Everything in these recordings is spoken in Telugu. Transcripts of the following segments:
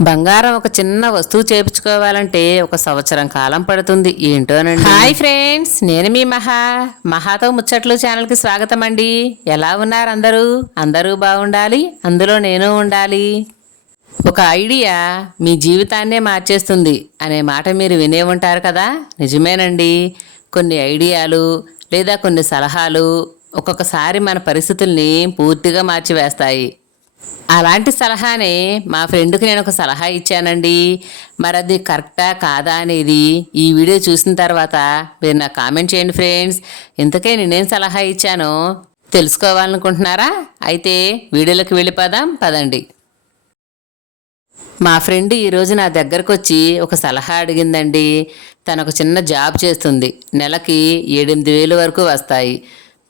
బంగారం ఒక చిన్న వస్తువు చేపించుకోవాలంటే ఒక సంవత్సరం కాలం పడుతుంది ఏంటోనండి? హాయ్ ఫ్రెండ్స్ నేను మీ మహా. మహాతో ముచ్చట్లు ఛానల్కి స్వాగతం అండి ఎలా ఉన్నారు అందరూ? అందరూ బాగుండాలి అందులో నేను ఉండాలి. ఒక ఐడియా మీ జీవితాన్నే మార్చేస్తుంది అనే మాట మీరు వినే ఉంటారు కదా? నిజమేనండి. కొన్ని ఐడియాలు లేదా కొన్ని సలహాలు ఒక్కొక్కసారి మన పరిస్థితుల్ని పూర్తిగా మార్చివేస్తాయి. అలాంటి సలహానే మా ఫ్రెండ్కి నేను ఒక సలహా ఇచ్చానండి. మరి అది కరెక్టా కాదా అనేది ఈ వీడియో చూసిన తర్వాత మీరు నాకు కామెంట్ చేయండి ఫ్రెండ్స్. ఇంతకే నేనేం సలహా ఇచ్చానో తెలుసుకోవాలనుకుంటున్నారా? అయితే వీడియోలోకి వెళ్ళిపోదాం పదండి. మా ఫ్రెండ్ ఈరోజు నా దగ్గరకు వచ్చి ఒక సలహా అడిగిందండి. తను ఒక చిన్న జాబ్ చేస్తుంది. నెలకి ఏడెనిమిది వేలు వరకు వస్తాయి.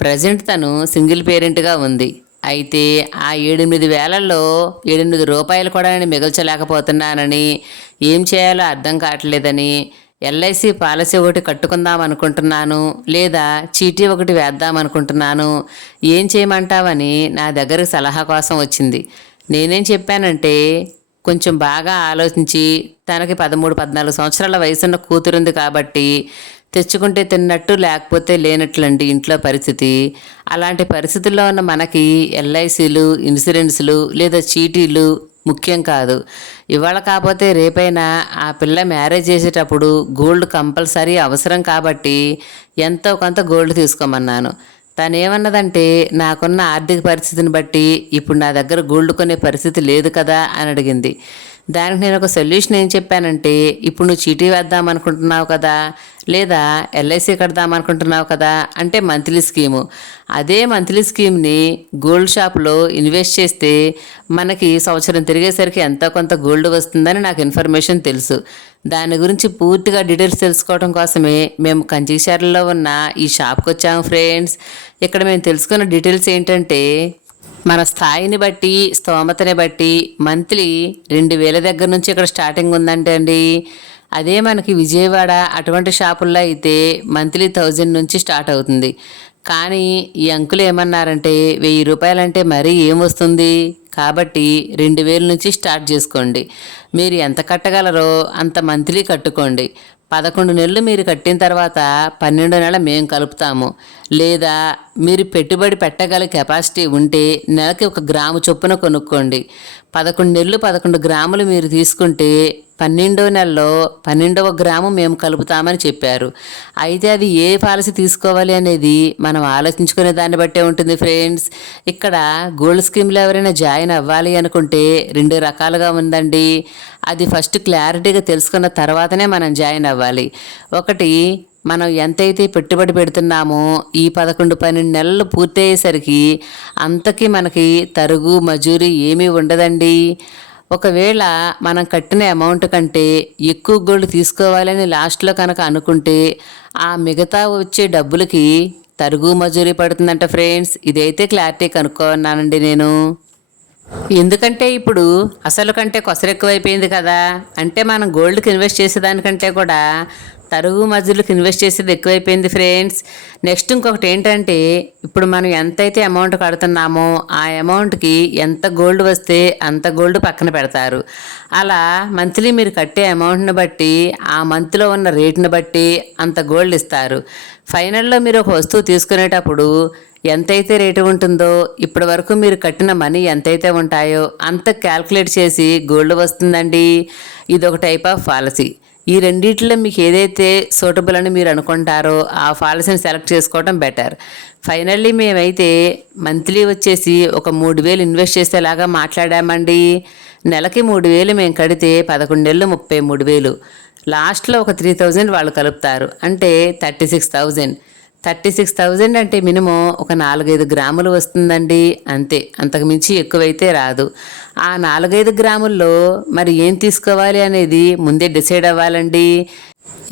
ప్రజెంట్ తను సింగిల్ పేరెంట్గా ఉంది. అయితే ఆ ఏడెనిమిది వేలల్లో ఏడెనిమిది రూపాయలు కూడా నేను మిగల్చలేకపోతున్నానని ఏం చేయాలో అర్థం కావట్లేదని ఎల్ఐసి పాలసీ ఒకటి కట్టుకుందాం అనుకుంటున్నాను లేదా చీటీ ఒకటి వేద్దాం అనుకుంటున్నాను. ఏం చేయమంటావని నా దగ్గరకు సలహా కోసం వచ్చింది. నేనేం చెప్పానంటే కొంచెం బాగా ఆలోచించి తనకి పదమూడు పద్నాలుగు సంవత్సరాల వయసున్న కూతురుంది కాబట్టి తెచ్చుకుంటే తిన్నట్టు లేకపోతే లేనట్లండి ఇంట్లో పరిస్థితి. అలాంటి పరిస్థితుల్లో ఉన్న మనకి ఎల్ఐసీలు ఇన్సూరెన్స్లు లేదా చీటీలు ముఖ్యం కాదు. ఇవాళ కాకపోతే రేపైనా ఆ పిల్ల మ్యారేజ్ చేసేటప్పుడు గోల్డ్ కంపల్సరీ అవసరం కాబట్టి ఎంతో కొంత గోల్డ్ తీసుకోమన్నాను. తను ఏమన్నదంటే నాకున్న ఆర్థిక పరిస్థితిని బట్టి ఇప్పుడు నా దగ్గర గోల్డ్ కొనే పరిస్థితి లేదు కదా అని అడిగింది. దానికి నేను ఒక సొల్యూషన్ ఏం చెప్పానంటే ఇప్పుడు నువ్వు చీటీ వేద్దాం అనుకుంటున్నావు కదా లేదా ఎల్ఐసి కడదాం అనుకుంటున్నావు కదా అంటే మంత్లీ స్కీము. అదే మంత్లీ స్కీమ్ని గోల్డ్ షాప్లో ఇన్వెస్ట్ చేస్తే మనకి సంవత్సరం తిరిగేసరికి ఎంతో కొంత గోల్డ్ వస్తుందని నాకు ఇన్ఫర్మేషన్ తెలుసు. దాని గురించి పూర్తిగా డీటెయిల్స్ తెలుసుకోవడం కోసమే మేము కంచిషార్లో ఉన్న ఈ షాప్కి వచ్చాము ఫ్రెండ్స్. ఇక్కడ మేము తెలుసుకున్న డీటెయిల్స్ ఏంటంటే మన స్థాయిని బట్టి స్తోమతని బట్టి మంత్లీ రెండు వేల దగ్గర నుంచి ఇక్కడ స్టార్టింగ్ ఉందంటే అండి అదే మనకి విజయవాడ అటువంటి షాపుల్లో అయితే మంత్లీ థౌజండ్ నుంచి స్టార్ట్ అవుతుంది. కానీ ఈ అంకులు ఏమన్నారంటే వెయ్యి రూపాయలంటే మరీ ఏం వస్తుంది? కాబట్టి రెండు వేల నుంచి స్టార్ట్ చేసుకోండి. మీరు ఎంత కట్టగలరో అంత మంత్లీ కట్టుకోండి. పదకొండు నెలలు మీరు కట్టిన తర్వాత పన్నెండు నెలలు మేము కలుపుతాము. లేదా మీరు పెట్టుబడి పెట్టగల కెపాసిటీ ఉంటే నెలకి ఒక గ్రాము చొప్పున కొనుక్కోండి. పదకొండు నెలలు పదకొండు గ్రాములు మీరు తీసుకుంటే పన్నెండో నెలలో పన్నెండవ గ్రాము మేము కలుపుతామని చెప్పారు. అయితే అది ఏ పాలసీ తీసుకోవాలి అనేది మనం ఆలోచించుకునే దాన్ని బట్టే ఉంటుంది ఫ్రెండ్స్ ఇక్కడ గోల్డ్ స్కీమ్లో ఎవరైనా జాయిన్ అవ్వాలి అనుకుంటే రెండు రకాలుగా ఉందండి. అది ఫస్ట్ క్లారిటీగా తెలుసుకున్న తర్వాతనే మనం జాయిన్ అవ్వాలి. ఒకటి మనం ఎంతైతే పెట్టుబడి పెడుతున్నామో ఈ పదకొండు పన్నెండు నెలలు పూర్తయ్యేసరికి అంతకి మనకి తరుగు మజూరీ ఏమీ ఉండదండి. ఒకవేళ మనం కట్టిన అమౌంట్ కంటే ఎక్కువ గోల్డ్ తీసుకోవాలని లాస్ట్లో కనుక అనుకుంటే ఆ మిగతా వచ్చే డబ్బులకి తరుగు మజూరీ పడుతుందంట ఫ్రెండ్స్. ఇదైతే క్లారిటీ కనుక్కోన్నానండి నేను. ఎందుకంటే ఇప్పుడు అసలు కంటే కొసరు ఎక్కువైపోయింది కదా. అంటే మనం గోల్డ్కి ఇన్వెస్ట్ చేసేదానికంటే కూడా తరుగు మధ్యలోకి ఇన్వెస్ట్ చేసేది ఎక్కువైపోయింది ఫ్రెండ్స్. నెక్స్ట్ ఇంకొకటి ఏంటంటే ఇప్పుడు మనం ఎంతైతే అమౌంట్ కడుతున్నామో ఆ అమౌంట్కి ఎంత గోల్డ్ వస్తే అంత గోల్డ్ పక్కన పెడతారు. అలా మంత్లీ మీరు కట్టే అమౌంట్ని బట్టి ఆ మంత్లో ఉన్న రేట్ని బట్టి అంత గోల్డ్ ఇస్తారు. ఫైనల్లో మీరు ఒక వస్తువు తీసుకునేటప్పుడు ఎంతైతే రేటు ఉంటుందో ఇప్పటి వరకు మీరు కట్టిన మనీ ఎంతైతే ఉంటాయో అంత క్యాల్కులేట్ చేసి గోల్డ్ వస్తుందండి. ఇది ఒక టైప్ ఆఫ్ పాలసీ. ఈ రెండిట్లో మీకు ఏదైతే సూటబుల్ అని మీరు అనుకుంటారో ఆ పాలసీని సెలెక్ట్ చేసుకోవడం బెటర్. ఫైనల్లీ మేమైతే మంత్లీ వచ్చేసి ఒక మూడు వేలు ఇన్వెస్ట్ చేసేలాగా మాట్లాడామండి. నెలకి మూడు వేలు మేము కడితే పదకొండేళ్ళు ముప్పై మూడు వేలు. లాస్ట్లో ఒక త్రీ థౌజండ్ వాళ్ళు కలుపుతారు. అంటే thirty six thousand. Thirty six thousand అంటే మినిమం ఒక నాలుగైదు గ్రాములు వస్తుందండి అంతే. అంతకుమించి ఎక్కువైతే రాదు. ఆ నాలుగైదు గ్రాముల్లో మరి ఏం తీసుకోవాలి అనేది ముందే డిసైడ్ అవ్వాలండి.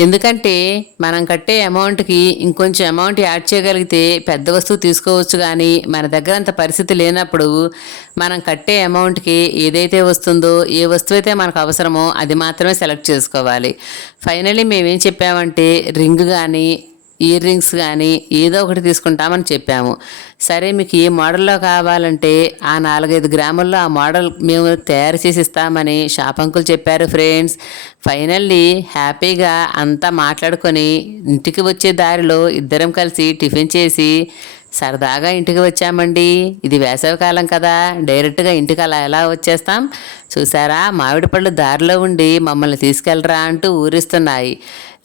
ఎందుకంటే మనం కట్టే అమౌంట్కి ఇంకొంచెం అమౌంట్ యాడ్ చేయగలిగితే పెద్ద వస్తువు తీసుకోవచ్చు కానీ మన దగ్గర అంత పరిస్థితి లేనప్పుడు మనం కట్టే అమౌంట్కి ఏదైతే వస్తుందో ఏ వస్తువు అయితే మనకు అవసరమో అది మాత్రమే సెలెక్ట్ చేసుకోవాలి. ఫైనలీ మేమేం చెప్పామంటే రింగ్ కానీ ఇయర్ రింగ్స్ కానీ ఏదో ఒకటి తీసుకుంటామని చెప్పాము. సరే మీకు ఏ మోడల్లో కావాలంటే ఆ నాలుగైదు గ్రాముల్లో ఆ మోడల్ మేము తయారు చేసి ఇస్తామని షాప్ అంకులు చెప్పారు ఫ్రెండ్స్. ఫైనల్లీ హ్యాపీగా అంతా మాట్లాడుకొని ఇంటికి వచ్చే దారిలో ఇద్దరం కలిసి టిఫిన్ చేసి సరదాగా ఇంటికి వచ్చామండి. ఇది వేసవికాలం కదా డైరెక్ట్గా ఇంటికి అలా ఎలా వచ్చేస్తాం? చూసారా? మామిడి పళ్ళు దారిలో ఉండి మమ్మల్ని తీసుకెళ్ళరా అంటూ ఊరిస్తున్నాయి.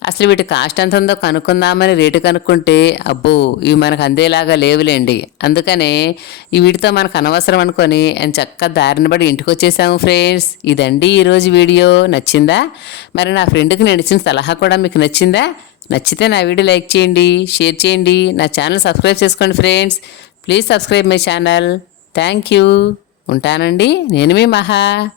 అసలు వీటి కాస్ట్ ఎంత ఉందో కనుక్కుందామని రేటు కనుక్కుంటే అబ్బో ఇవి మనకు అందేలాగా లేవులేండి. అందుకనే ఈ వీటితో మనకు అనవసరం అనుకొని అని చక్క దారిని బడి ఇంటికి వచ్చేసాము ఫ్రెండ్స్. ఇదండి ఈరోజు వీడియో. నచ్చిందా? మరి నా ఫ్రెండ్కి నేను ఇచ్చిన సలహా కూడా మీకు నచ్చిందా? నచ్చితే నా వీడియో లైక్ చేయండి షేర్ చేయండి. నా ఛానల్ సబ్స్క్రైబ్ చేసుకోండి friends. Please subscribe my channel. Thank you. ఉంటానండి. నేను మీ మహా.